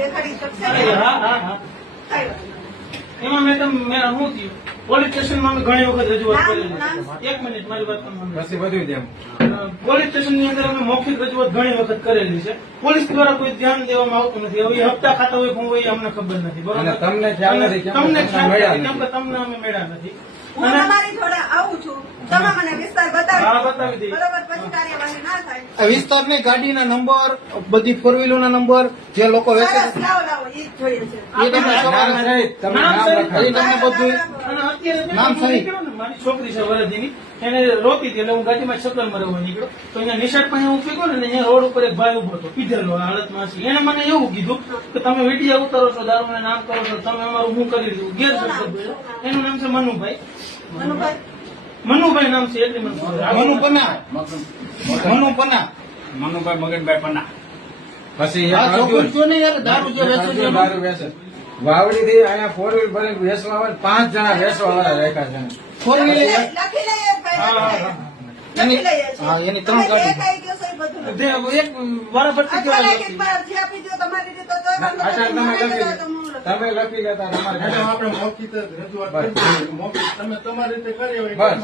દેખાડી શકશે. હા હા હા કઈ વાત નહીં. એમાં મેડમ મેં શું થયું? પોલીસ સ્ટેશનમાં ઘણી વખત રજૂઆત કરેલી એક મિનિટ મારી વાત તમને પોલીસ સ્ટેશનની અંદર અમે મૌખિક રજૂઆત ઘણી વખત કરેલી છે. પોલીસ દ્વારા કોઈ ધ્યાન દેવામાં આવતું નથી. હવે હપ્તા ખાતા હોય હું હોય એ અમને ખબર નથી. બરોબર? તમને ખ્યાલ નથી તમને તમને ખ્યાલ નથી. કેમ કે તમને અમે મેળા નથી. હું તમારી જોડે આવું છું. તમે મને વિસ્તાર બતાવી બતાવી દઈએ. બરોબર પછી કાર્યવાહી વિસ્તારની ગાડીના નંબર બધી ફોર વ્હીલરના નંબર જે લોકો વેચે એ તમને સવારે. તમને બધું નામ મારી છોકરી છે વરદીની. એને રોકી હતી એટલે હું ગાડીમાં ચક્કર મરવા નીકળ્યો. તો અહીંયા નિશાળ પાસે હું પીગો ને અહીંયા રોડ ઉપર એક ભાઈ ઊભો હતો પીધેલો હાલતમાં છે. એને મને એવું કીધું કે તમે વીડિયા ઉતારો છો દારૂને નામ કરો છો તમે અમારું હું કરી દીધું. બોલ્યો એનું નામ છે મનુભાઈ. મનુભાઈ? મનુભાઈ નામ છે એટલી મનુ પન્ના મનુ પન્ના મનુભાઈ મગનભાઈ પન્ના. પછી વાવડી થી અહીંયા ફોર વ્હીલ ભરી વેસવા આવે પાંચ જણા વેસવા વાળા રેખા છે ફોર વ્હીલ હા, એની ત્રણ ગાડી. એક વારાફરતી તમે લખી લેતા તમારે આપણે મૌખિક રજૂઆત તમે તમારી રીતે કરી હોય.